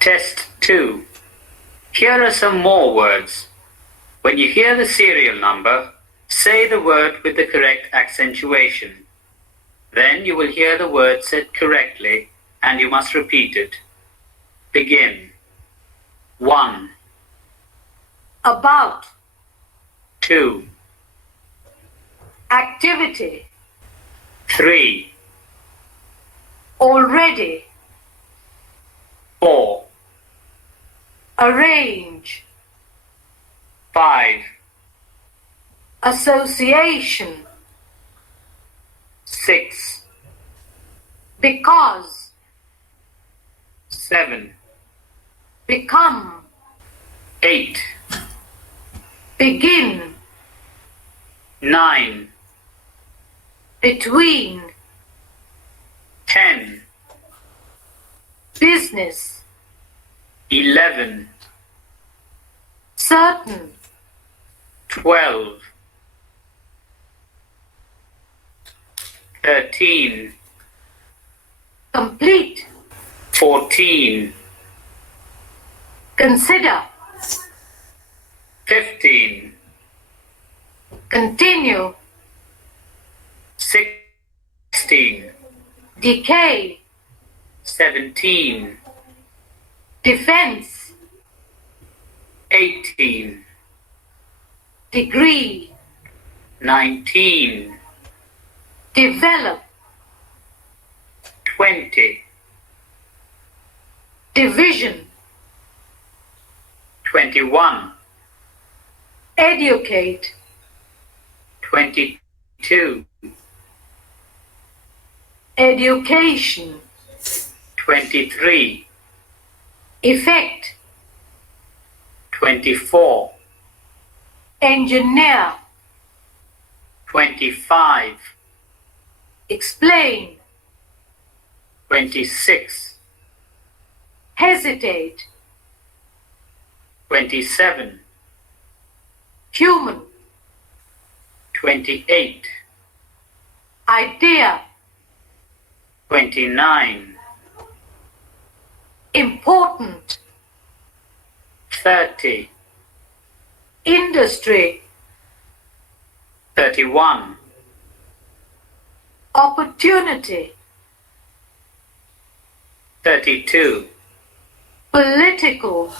Test-2. Here are some more words. When you hear the serial number, say the word with the correct accentuation. Then you will hear the word said correctly and you must repeat it. Begin. 1. About. 2. Activity. 3. Already. 4. Arrange. 5. Association. 6. Because. 7. Become. 8. Begin. 9. Between. 10. Business. 11. Certain. 12. 13. Complete. 14. Consider. 15. Continue. 16. Decay. 17. Defense. 18. Degree. 19. Develop. 20. Division. 21. Educate. 22. Education. 23. Effect. 24. Engineer. 25. Explain. 26. Hesitate. 27. Human. 28. Idea. 29. Important. 30. Industry. 31. Opportunity. 32. Political.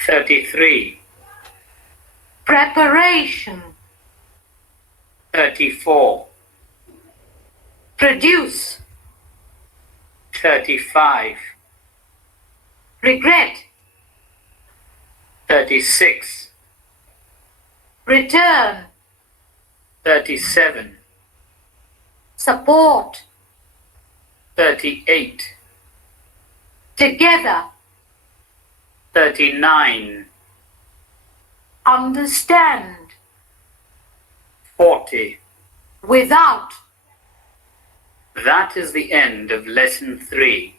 33. Preparation. 34. Produce. 35. Regret. 36. Return. 37. Support. 38. Together. 39. Understand. 40. Without. That is the end of lesson 3.